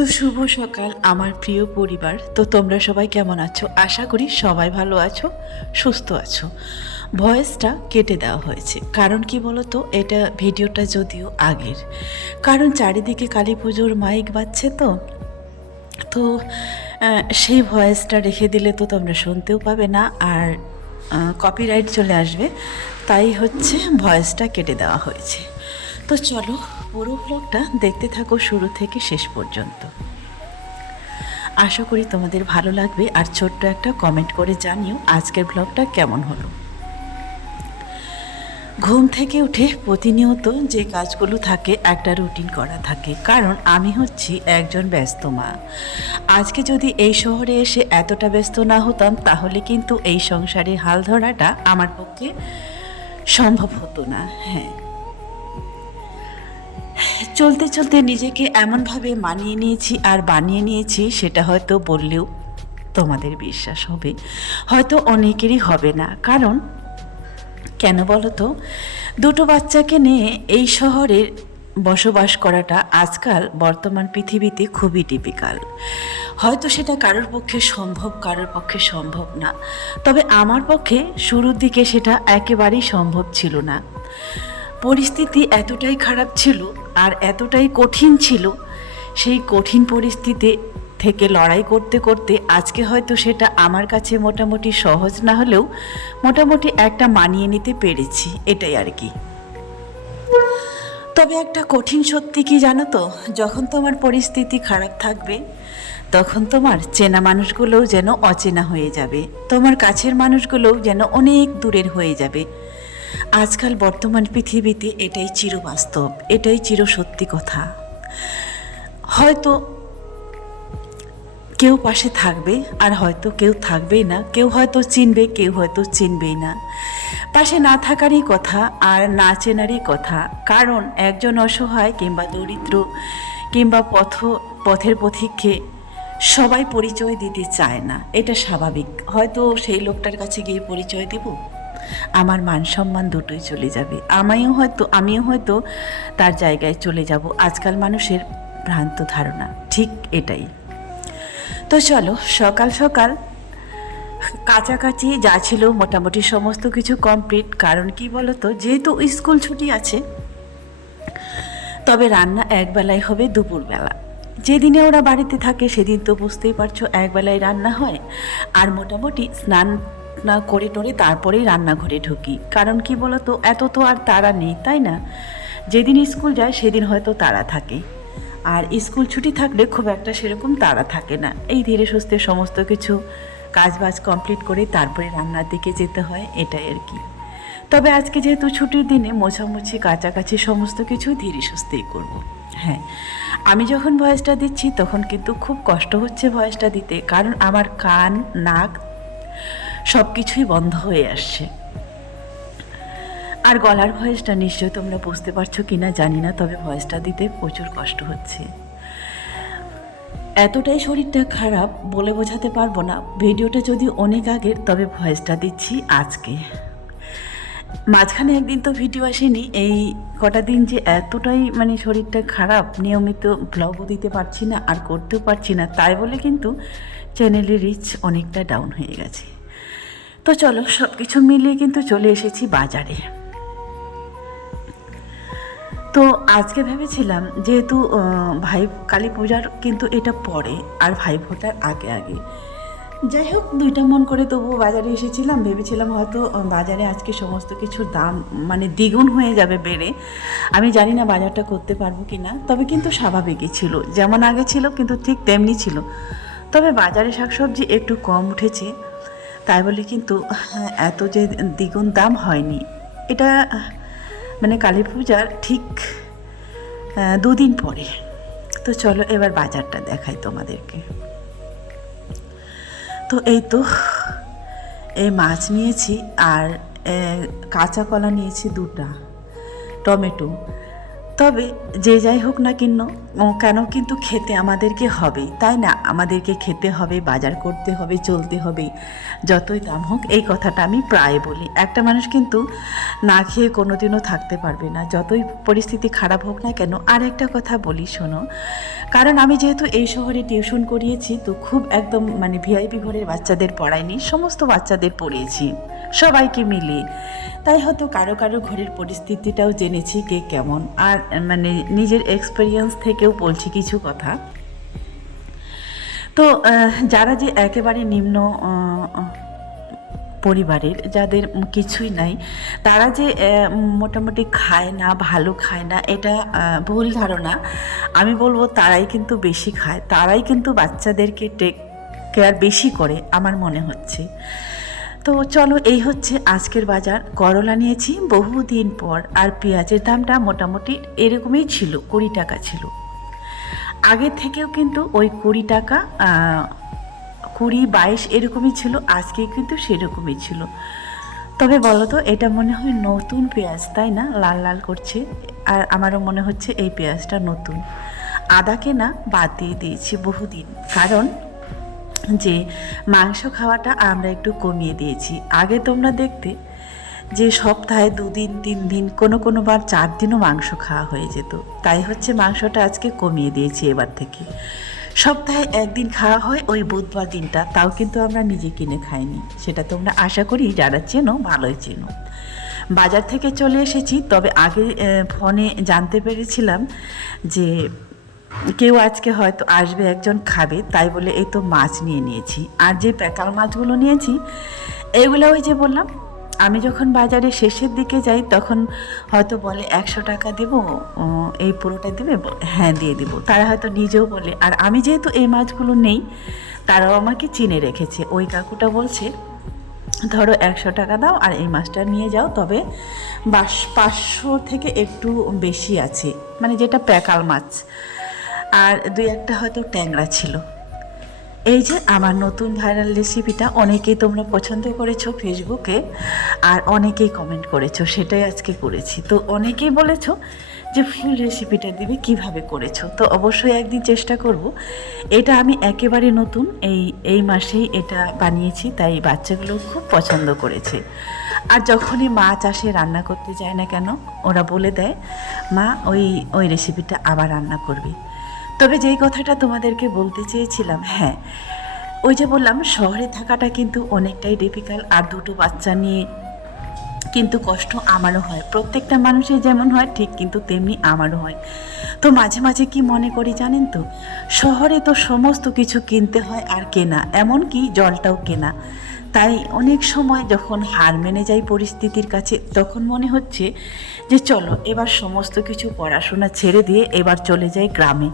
তো শুভ সকাল, আমার প্রিয় পরিবার। তো তোমরা সবাই কেমন আছো? আশা করি সবাই ভালো আছো, সুস্থ আছো। ভয়েসটা কেটে দেওয়া হয়েছে। কারণ কি বলো তো এটা ভিডিওটা যদিও আগের। কারণ চারিদিকে কালী পুজোর মাইক বাজছে তো। তো সেই ভয়েসটা রেখে দিলে তো তোমরা শুনতেও পাবে না, আর কপিরাইট চলে আসবে। তাই হচ্ছে ভয়েসটা কেটে দেওয়া হয়েছে। তো চলো পুরো ব্লগটা দেখতে থাকো শুরু থেকে শেষ পর্যন্ত। আশা করি তোমাদের ভালো লাগবে আর ছোট্ট একটা কমেন্ট করে জানিও আজকের ব্লগটা কেমন হলো। ঘুম থেকে উঠে প্রতিনিয়ত যে কাজগুলো থাকে, একটা রুটিন করা থাকে। কারণ আমি হচ্ছি একজন ব্যস্ত মা। আজকে যদি এই শহরে এসে এতটা ব্যস্ত না হতাম, তাহলে কিন্তু এই সংসারে হাল ধরাটা আমার পক্ষে সম্ভব হতো না। হ্যাঁ। চলতে চলতে নিজেকে এমনভাবে মানিয়ে নিয়েছি আর বানিয়ে নিয়েছি, সেটা হয়তো বললেও তোমাদের বিশ্বাস হবে। হয়তো অনেকেরই হবে না। কারণ, কেন বলো তো দুটো বাচ্চাকে নিয়ে এই শহরের বসবাস করাটা আজকাল বর্তমান পৃথিবীতে খুবই টিপিক্যাল হয়তো সেটা কারোর পক্ষে সম্ভব, কারোর পক্ষে সম্ভব না। তবে আমার পক্ষে শুরুর দিকে সেটা একেবারেই সম্ভব ছিল না। পরিস্থিতি এতটাই খারাপ ছিল আর এতটাই কঠিন ছিল, সেই কঠিন পরিস্থিতি থেকে লড়াই করতে করতে আজকে হয়তো সেটা আমার কাছে মোটামুটি সহজ না হলেও মোটামুটি একটা মানিয়ে নিতে পেরেছি, এটাই আর কি। তবে একটা কঠিন সত্যি কি জানো তো, যখন তোমার পরিস্থিতি খারাপ থাকবে, তখন তোমার চেনা মানুষগুলোও যেন অচেনা হয়ে যাবে, তোমার কাছের মানুষগুলোও যেন অনেক দূরের হয়ে যাবে। আজকাল বর্তমান পৃথিবীতে এটাই চিরবাস্তব, এটাই চির সত্যি কথা। হয়তো কেউ পাশে থাকবে, আর হয়তো কেউ থাকবেই না, কেউ হয়তো চিনবে, কেউ হয়তো চিনবেই না। পাশে না থাকারই কথা, আর না চেনারই কথা। কারণ একজন অসহায় কিংবা দরিদ্র কিংবা পথ, পথের পথিককে সবাই পরিচয় দিতে চায় না। এটা স্বাভাবিক। হয়তো সেই লোকটার কাছে গিয়ে পরিচয় দেব? আমার মান সম্মান দুটোই চলে যাবে। আমিও হয়তো আমিও হয়তো তার জায়গায় চলে যাব। আজকাল মানুষের ভ্রান্ত ধারণা, ঠিক এটাই। তো চলো, সকাল সকাল কাছাকাছি যা ছিল মোটামুটি সমস্ত কিছু কমপ্লিট কারণ কি বলতো, যেহেতু স্কুল ছুটি আছে, তবে রান্না একবেলায় হবে দুপুরবেলা। যেদিনে ওরা বাড়িতে থাকে, সেদিন তো বুঝতেই পারছ একবেলায় রান্না হয়। আর মোটামুটি স্নান না করে টরে তারপরেই রান্নাঘরে ঢুকি। কারণ কি বলতো, এত তো আর তারা নেই, তাই না? যেদিন স্কুল যায় সেদিন হয়তো তারা থাকে। আর স্কুল ছুটি থাকলে খুব একটা সেরকম তারা থাকে না। এই ধীরে সুস্থে সমস্ত কিছু কাজ বাজ কমপ্লিট করে তারপরে রান্নার দিকে যেতে হয়, এটাই আর কি। তবে আজকে যেহেতু ছুটির দিনে মোছামুছি কাছাকাছি সমস্ত কিছু ধীরে সুস্থেই করব। হ্যাঁ আমি যখন ভয়েসটা দিচ্ছি তখন কিন্তু খুব কষ্ট হচ্ছে ভয়েসটা দিতে। কারণ আমার কান, নাক সব কিছুই বন্ধ হয়ে আসছে। আর গলার ভয়েসটা নিশ্চয়ই তোমরা বুঝতে পারছ কি না জানি না, তবে ভয়েসটা দিতে প্রচুর কষ্ট হচ্ছে। এতটাই শরীরটা খারাপ বলে বোঝাতে পারব না। ভিডিওটা যদি অনেক আগের, তবে ভয়েসটা দিচ্ছি আজকে। মাঝখানে একদিন তো ভিডিও আসেনি, এই কটা দিন যে এতটাই মানে শরীরটা খারাপ, নিয়মিত ব্লগও দিতে পারছি না আর করতেও পারছি না, তাই বলে কিন্তু চ্যানেলের রিচ অনেকটা ডাউন হয়ে গেছে। তো চলো সব কিছু মিলিয়ে কিন্তু চলে এসেছি বাজারে। তো আজকে ভেবেছিলাম যেহেতু ভাই কালী পূজার কিন্তু এটা পরে, আর ভাই ফোটার আগে আগে। যাই হোক, দুইটা মন করে তবুও বাজারে এসেছিলাম, ভেবেছিলাম হয়তো বাজারে আজকে সমস্ত কিছুর দাম মানে দ্বিগুণ হয়ে যাবে বেড়ে। আমি জানি না বাজারটা করতে পারব কি না, তবে কিন্তু স্বাভাবিকই ছিল। যেমন আগে ছিল, কিন্তু ঠিক তেমনি ছিল। তবে বাজারে শাকসবজি একটু কম উঠেছে। তাই বলে কিন্তু, এত যে দ্বিগুণ দাম হয়নি। এটা মানে কালী পূজার ঠিক দুদিন পরে। তো চলো এবার বাজারটা দেখাই তোমাদেরকে। তো এই তো, এই মাছ নিয়েছি আর কাঁচা কলা নিয়েছি দুটা, টমেটো। তবে যে যাই হোক না কিন্ন কেন কিন্তু খেতে আমাদেরকে হবে তাই না? আমাদেরকে খেতে হবে, বাজার করতে হবে, চলতে হবে, যতই দাম হোক, এই কথাটা আমি প্রায় বলি। একটা মানুষ কিন্তু না খেয়ে কোনোদিনও থাকতে পারবে না, যতই পরিস্থিতি খারাপ হোক না কেন। আর একটা কথা বলি, শোনো, কারণ আমি যেহেতু এই শহরে টিউশন করিয়েছি, তো খুব একদম মানে ভিআইপি ঘরের বাচ্চাদের পড়াইনি, সমস্ত বাচ্চাদের পড়িয়েছি, সবাইকে মিলিয়ে। তাই হয়তো কারও কারও ঘরের পরিস্থিতিটাও জেনেছি কে কেমন। আর মানে নিজের এক্সপিরিয়েন্স থেকেও বলছি কিছু কথা। তো যারা যে একেবারে নিম্ন পরিবারের, যাদের কিছুই নাই, তারা যে মোটামুটি খায় না, ভালো খায় না, এটা ভুল ধারণা। আমি বলব তারাই কিন্তু বেশি খায়। তারাই কিন্তু বাচ্চাদেরকে টেক কেয়ার বেশি করে, আমার মনে হচ্ছে। তো চলো, এই হচ্ছে আজকের বাজার। করলা নিয়েছি বহুদিন পর আর পেঁয়াজের দামটা মোটামুটি এরকমই ছিল, কুড়ি টাকা ছিল। আগের থেকেও কিন্তু ওই কুড়ি টাকা কুড়ি বাইশ এরকমই ছিল, আজকে কিন্তু সেরকমই ছিল। তবে বলো তো এটা মনে হয় নতুন পেঁয়াজ, তাই না? লাল লাল করছে। আর আমারও মনে হচ্ছে এই পেঁয়াজটা নতুন। আদাকে না বাদ দিয়ে দিয়েছি বহুদিন। কারণ যে মাংস খাওয়াটা আমরা একটু কমিয়ে দিয়েছি। আগে তোমরা দেখতে যে সপ্তাহে দুদিন তিন দিন কোনো কোনো বার চার দিনও মাংস খাওয়া হয়ে যেত। তাই হচ্ছে মাংসটা আজকে কমিয়ে দিয়েছি এবার থেকে। সপ্তাহে একদিন খাওয়া হয়, ওই বুধবার দিনটা। তাও কিন্তু আমরা নিজে কিনে খাইনি। সেটা তোমরা আশা করি যারা চেনো, ভালোই চেনো। বাজার থেকে চলে এসেছি। তবে আগে ফোনে জানতে পেরেছিলাম যে কেউ আজকে হয়তো আসবে, একজন খাবে, তাই বলে এই তো মাছ নিয়ে নিয়েছি। আর যে প্যাকাল মাছগুলো নিয়েছি, এগুলো ওই যে বললাম, আমি যখন বাজারে শেষের দিকে যাই, তখন হয়তো বলে, একশো টাকা দেবো? এই পুরোটা দেবে? হ্যাঁ দিয়ে দিব। তারা হয়তো নিজেও বলে, আর আমি যেহেতু এই মাছগুলো নেই, তারাও আমাকে চিনে রেখেছে। ওই কাকুটা বলছে, ধরো একশো টাকা দাও আর এই মাছটা নিয়ে যাও, তবে বাস, পাঁচশো থেকে একটু বেশি আছে। মানে যেটা প্যাকাল মাছ। আর দুই একটা হয়তো ট্যাংরা ছিল। এই যে আমার নতুন ভাইরাল রেসিপিটা অনেকেই তোমরা পছন্দ করেছ ফেসবুকে আর অনেকেই কমেন্ট করেছ, সেটাই আজকে করেছি। তো অনেকেই বলেছ যে ফুল রেসিপিটা দিবে, কীভাবে করেছ? তো অবশ্যই একদিন চেষ্টা করব। এটা আমি একেবারে নতুন, এই এই মাসেই এটা বানিয়েছি, তাই বাচ্চাগুলো খুব পছন্দ করেছে। আর যখনই মাছ আসে রান্না করতে যায় না কেন, ওরা বলে দেয়, মা, ওই ওই রেসিপিটা আবার রান্না করবি। তবে যেই কথাটা তোমাদেরকে বলতে চেয়েছিলাম হ্যাঁ ওই যে বললাম, শহরে থাকাটা কিন্তু অনেকটাই ডিফিকাল্ট আর দুটো বাচ্চা নিয়ে কিন্তু কষ্ট আমারও হয়। প্রত্যেকটা মানুষের যেমন হয়, ঠিক কিন্তু তেমনি আমারও হয়। তো মাঝে মাঝে কি মনে করি জানেন তো? শহরে তো সমস্ত কিছু কিনতে হয় আর কেনা, এমনকি জলটাও কেনা। তাই অনেক সময় যখন হার মেনে যাই পরিস্থিতির কাছে, তখন মনে হচ্ছে যে চলো, এবার সমস্ত কিছু পড়াশোনা ছেড়ে দিয়ে এবার চলে যাই গ্রামে।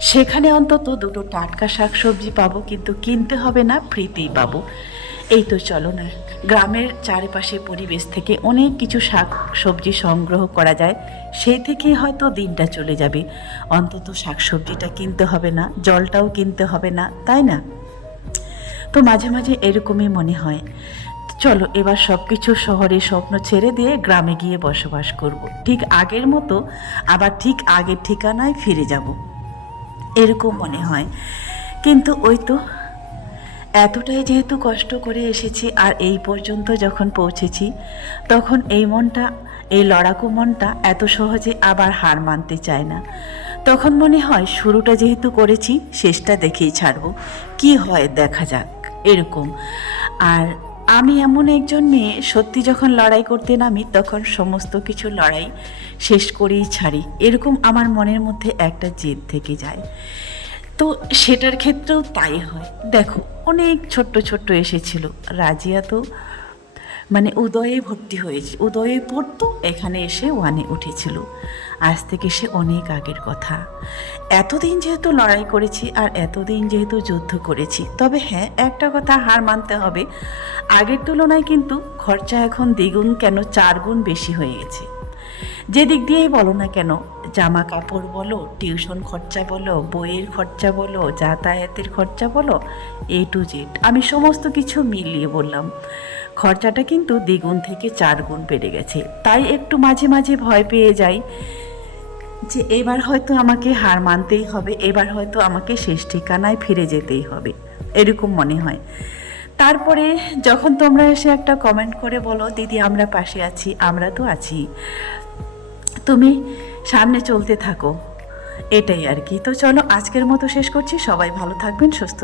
সেখানে অন্তত দুটো টাটকা শাকসবজি পাবো, কিন্তু কিনতে হবে না, ফ্রিতেই পাবো। এই তো চলো না, গ্রামের চারিপাশে পরিবেশ থেকে অনেক কিছু শাক সবজি সংগ্রহ করা যায়। সেই থেকেই হয়তো দিনটা চলে যাবে। অন্তত শাক সবজিটা কিনতে হবে না, জলটাও কিনতে হবে না, তাই না? তো মাঝে মাঝে এরকমই মনে হয়। চলো, এবার সব কিছু শহরে স্বপ্ন ছেড়ে দিয়ে গ্রামে গিয়ে বসবাস করব। ঠিক আগের মতো, আবার ঠিক আগের ঠিকানায় ফিরে যাব। এরকম মনে হয়। কিন্তু ওই তো, এতটাই যেহেতু কষ্ট করে এসেছি আর এই পর্যন্ত যখন পৌঁছেছি, তখন এই মনটা, এই লড়াকু মনটা এত সহজে আবার হার মানতে চায় না। তখন মনে হয়, শুরুটা যেহেতু করেছি, শেষটা দেখেই ছাড়বো। কি হয় দেখা যাক। এরকম। আর আমি এমন একজন মেয়ে, সত্যি যখন লড়াই করতে নামি, তখন সমস্ত কিছু লড়াই শেষ করেই ছাড়ি। এরকম আমার মনের মধ্যে একটা জেদ থেকে যায়। তো সেটার ক্ষেত্রেও তাই হয়। দেখো, অনেক ছোট্ট ছোট্ট এসেছিল। রাজিয়া তো মানে উদয়ে ভর্তি হয়েছে। উদয়ে পড়তো, এখানে এসে ওয়ানে উঠেছিল। আজ থেকে সে অনেক আগের কথা। এতদিন যেহেতু লড়াই করেছি আর এতদিন যেহেতু যুদ্ধ করেছি, তবে হ্যাঁ একটা কথা হার মানতে হবে। আগের তুলনায় কিন্তু খরচা এখন দ্বিগুণ কেন চার গুণ বেশি হয়ে গেছে। যে দিক দিয়েই বলো না কেন জামা কাপড় বলো, টিউশন খরচা বলো, বইয়ের খরচা বলো, যাতায়াতের খরচা বলো এ টু জেড আমি সমস্ত কিছু মিলিয়ে বললাম। খরচাটা কিন্তু দ্বিগুণ থেকে চার গুণ বেড়ে গেছে। তাই একটু মাঝে মাঝে ভয় পেয়ে যাই যে এবার হয়তো আমাকে হার মানতেই হবে, এবার হয়তো আমাকে শেষ ঠিকানায় ফিরে যেতেই হবে, এরকম মনে হয়। তারপরে যখন তোমরা এসে একটা কমেন্ট করে বলো, দিদি, আমরা পাশে আছি, আমরা তো আছি। তুমি সামনে চলতে থাকো। এটাই আর কি। তো চলো, আজকের মতো শেষ করছি। সবাই ভালো থাকবেন, সুস্থ